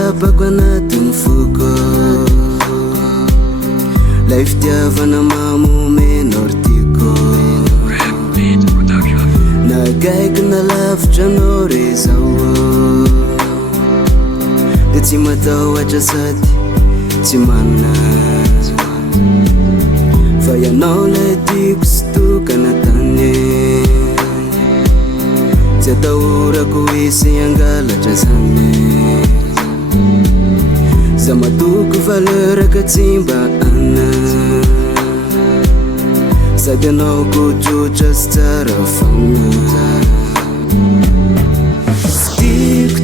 tsapako anatin'ny foko lay fitiavana mamomena ortiko nagaiky nalavitra anao re zao de tsy matahoatra sady tsy manana fa ianao lay tiako sy tokana tany tsy atahorako isy angalatra zany za matoko valeur ka tsy mba ana sady anao kotrotra sy tsara fana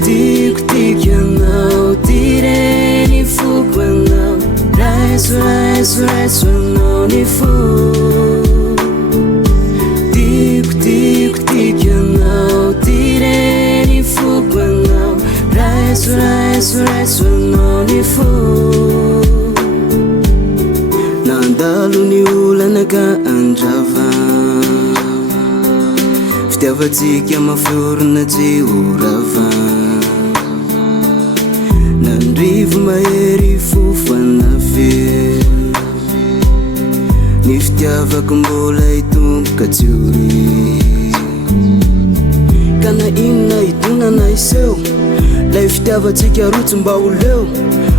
tiako ianao Titre ny foko anao raiso anao ny fo tiako ianao Titre ny foko anao raiso anao ny fo nandalo ny olana ka andrava fitiavatsika mafiorina tsy orava nandrivo mahery fofanavy ny fitiavako mbola hitomboka tsy ory kana inona hitonana iseo lay fitiavatsika rotsy mba ho leo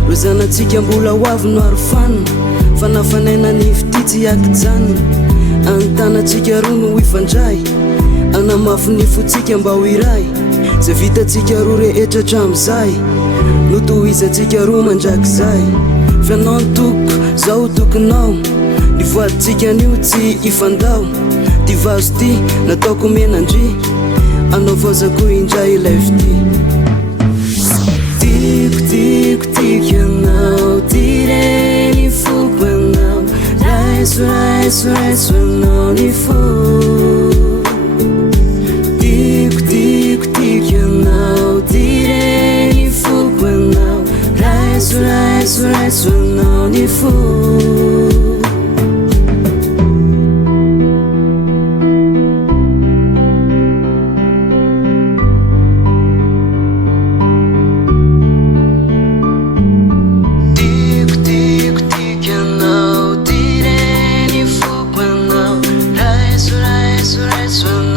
ro zanatsika mbola hoavy no arofanina fanafanaina ny fititsy akijanona antanatsika ro no ifandray anamafy ny fotsika mba ho iray zay vitatsika ro rehetratra amizay no tohizatsika ro mandrakizay fianao ntoko zao tokonao ny voaditsika anio tsy ifandao ty vazo ty nataoko menandry anao vazako indray ilay fity tiako ianao Titre ny foko anao raiso anao ny fo tiako ianao Titre ny foko anao raiso anao ny fo This one